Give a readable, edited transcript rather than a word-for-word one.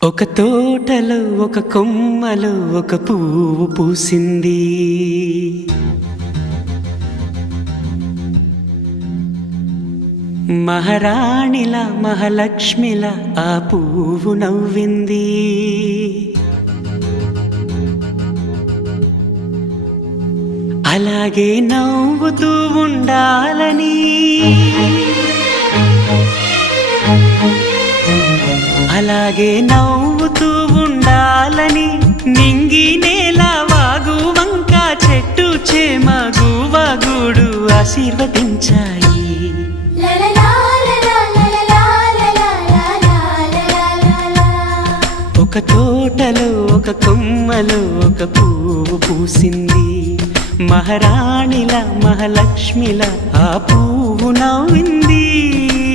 ఒక తోటలో ఒక కొమ్మలో ఒక పువ్వు పూసింది. మహారాణిలా మహాలక్ష్మిలా ఆ పువ్వు నవ్వింది. అలాగే నవ్వుతూ ఉండాలని, అలాగే నవ్వుతూ ఉండాలని నింగి నేల వాగు వంక చెట్టు చేమ గువగూడు ఆశీర్వదించాయి. ఒక తోటలో ఒక కొమ్మలో ఒక పువ్వు పూసింది. మహారాణిలా మహాలక్ష్మిలా ఆ పువ్వు నవ్వింది.